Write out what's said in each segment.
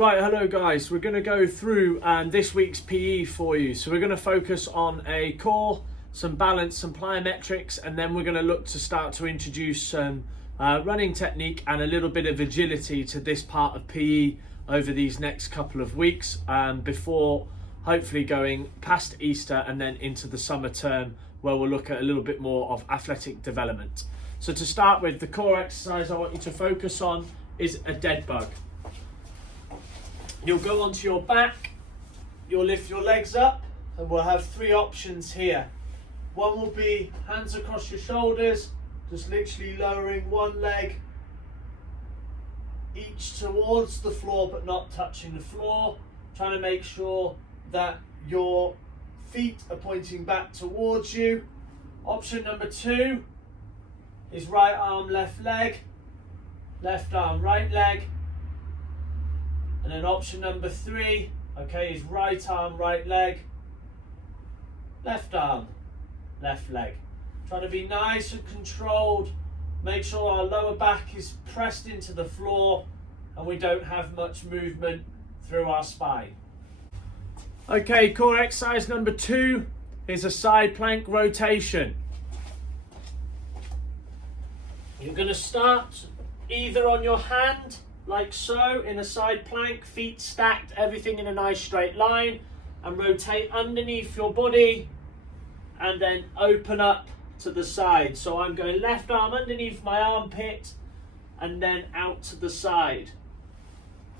Right, hello guys, we're going to go through this week's PE for you. So we're going to focus on a core, some balance, some plyometrics, and then we're going to look to start to introduce some running technique and a little bit of agility to this part of PE over these next couple of weeks before hopefully going past Easter and then into the summer term, where we'll look at a little bit more of athletic development. So to start with, the core exercise I want you to focus on is a dead bug. You'll go onto your back, you'll lift your legs up, and we'll have three options here. One will be hands across your shoulders, just literally lowering one leg each towards the floor but not touching the floor, trying to make sure that your feet are pointing back towards you. Option number two is right arm, left leg, left arm, right leg. And then option number three, okay, is right arm, right leg, left arm, left leg. Trying to be nice and controlled, make sure our lower back is pressed into the floor and we don't have much movement through our spine. Okay, core exercise number two is a side plank rotation. You're going to start either on your hand, like so, in a side plank, feet stacked, everything in a nice straight line, and rotate underneath your body and then open up to the side. So I'm going left arm underneath my armpit and then out to the side.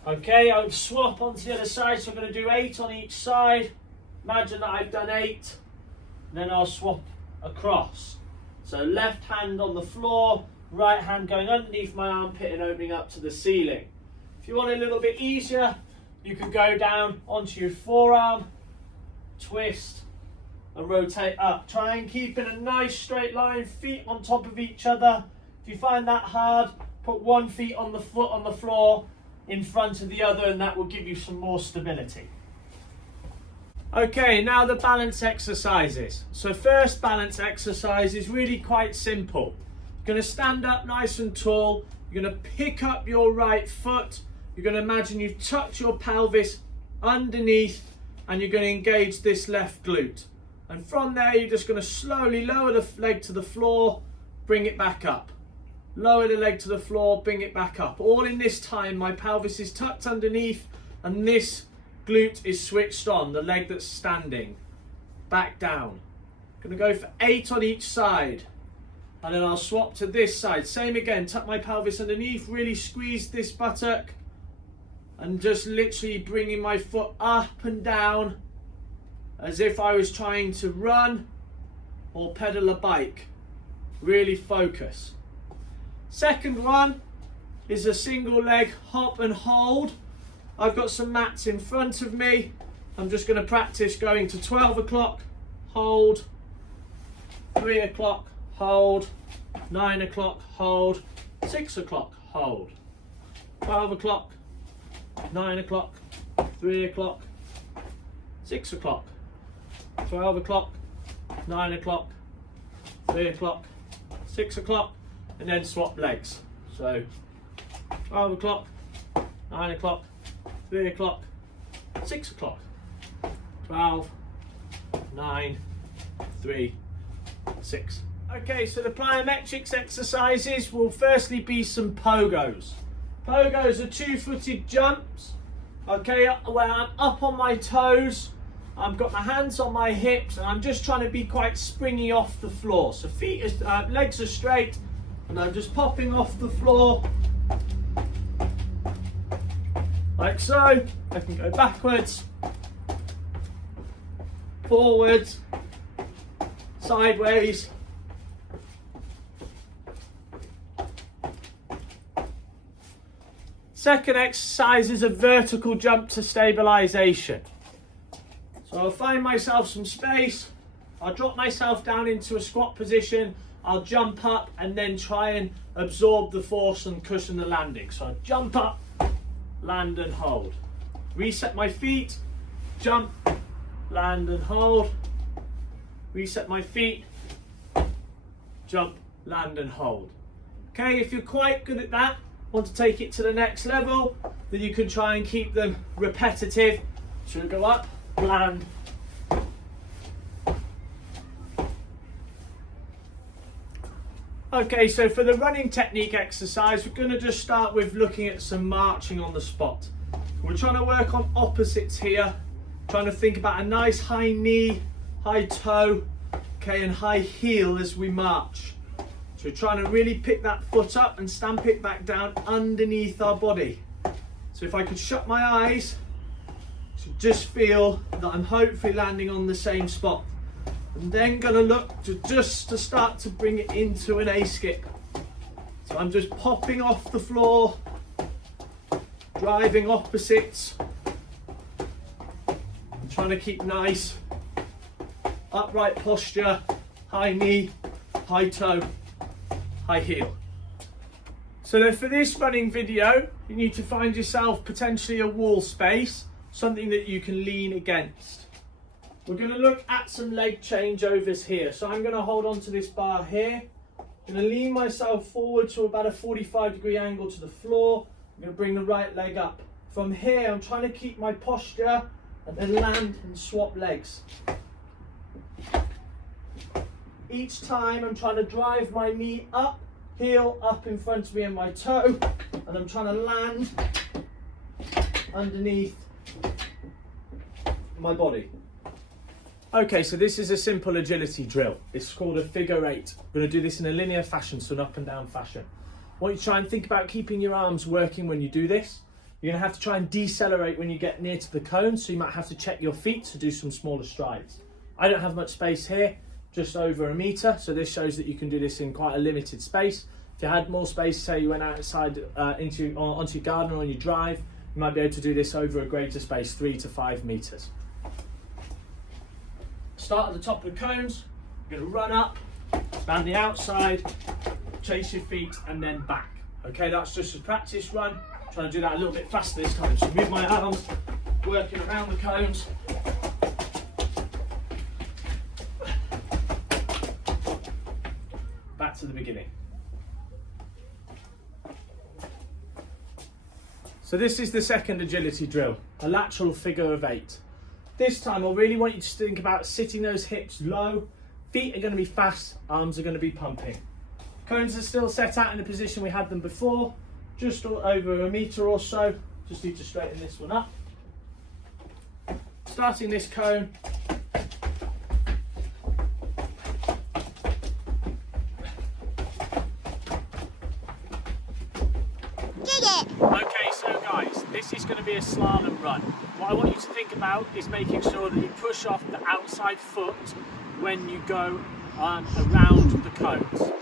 Okay, I'll swap onto the other side, so I'm going to do 8 on each side. Imagine that I've done 8, then I'll swap across. So left hand on the floor, right hand going underneath my armpit and opening up to the ceiling. If you want it a little bit easier, you could go down onto your forearm, twist and rotate up. Try and keep in a nice straight line, feet on top of each other. If you find that hard, put one foot on the floor in front of the other, and that will give you some more stability. Okay, now the balance exercises. So first balance exercise is really quite simple. You're going to stand up nice and tall. You're going to pick up your right foot. You're going to imagine you've tucked your pelvis underneath and you're going to engage this left glute. And from there, you're just going to slowly lower the leg to the floor, bring it back up. Lower the leg to the floor, bring it back up. All in this time, my pelvis is tucked underneath and this glute is switched on, the leg that's standing. Back down. Going to go for 8 on each side. And then I'll swap to this side. Same again, tuck my pelvis underneath, really squeeze this buttock. And just literally bringing my foot up and down as if I was trying to run or pedal a bike. Really focus. Second one is a single leg hop and hold. I've got some mats in front of me. I'm just going to practice going to 12 o'clock, hold, 3 o'clock, hold, 9 o'clock, hold, 6 o'clock, hold, 12 o'clock, 9 o'clock, 3 o'clock, 6 o'clock, 12 o'clock, 9 o'clock, 3 o'clock, 6 o'clock, and then swap legs. So 12 o'clock, 9 o'clock, 3 o'clock, 6 o'clock, 12, 9, 3, 6. Okay, so the plyometrics exercises will firstly be some pogos. Pogos are 2-footed jumps, okay, where I'm up on my toes, I've got my hands on my hips, and I'm just trying to be quite springy off the floor. So legs are straight, and I'm just popping off the floor, like so. I can go backwards, forwards, sideways. Second exercise is a vertical jump to stabilisation. So I'll find myself some space, I'll drop myself down into a squat position, I'll jump up and then try and absorb the force and cushion the landing. So I jump up, land and hold. Reset my feet, jump, land and hold. Reset my feet, jump, land and hold. Okay, if you're quite good at that, Want to take it to the next level, then you can try and keep them repetitive. So we go up, land. Okay, so for the running technique exercise, we're going to just start with looking at some marching on the spot. We're trying to work on opposites here, trying to think about a nice high knee, high toe, okay, and high heel as we march. So we're trying to really pick that foot up and stamp it back down underneath our body. So if I could shut my eyes, so just feel that I'm hopefully landing on the same spot. I'm then going to look to just to start to bring it into an A skip. So I'm just popping off the floor, driving opposites, trying to keep nice upright posture, high knee, high toe, high heel. So then for this running video, you need to find yourself potentially a wall space, something that you can lean against. We're going to look at some leg changeovers here. So I'm going to hold on to this bar here. I'm going to lean myself forward to about a 45-degree angle to the floor. I'm going to bring the right leg up. From here, I'm trying to keep my posture and then land and swap legs. Each time I'm trying to drive my knee up, heel up in front of me and my toe, and I'm trying to land underneath my body. Okay, so this is a simple agility drill. It's called a figure 8. We're going to do this in a linear fashion, so an up and down fashion. I want you to try and think about keeping your arms working when you do this. You're going to have to try and decelerate when you get near to the cone, so you might have to check your feet to do some smaller strides. I don't have much space here, just over a metre, so this shows that you can do this in quite a limited space. If you had more space, say you went outside onto your garden or on your drive, you might be able to do this over a greater space, 3 to 5 metres. Start at the top of the cones, you're going to run up, stand the outside, chase your feet and then back. Okay, that's just a practice run. I'm trying to do that a little bit faster this time. So move my arms, working around the cones. Back to the beginning. So this is the second agility drill, a lateral figure of 8. This time I really want you to think about sitting those hips low, feet are going to be fast, arms are going to be pumping. Cones are still set out in the position we had them before, just over a metre or so. Just need to straighten this one up. Starting this cone. Okay, so guys, this is going to be a slalom run. What I want you to think about is making sure that you push off the outside foot when you go around the cones.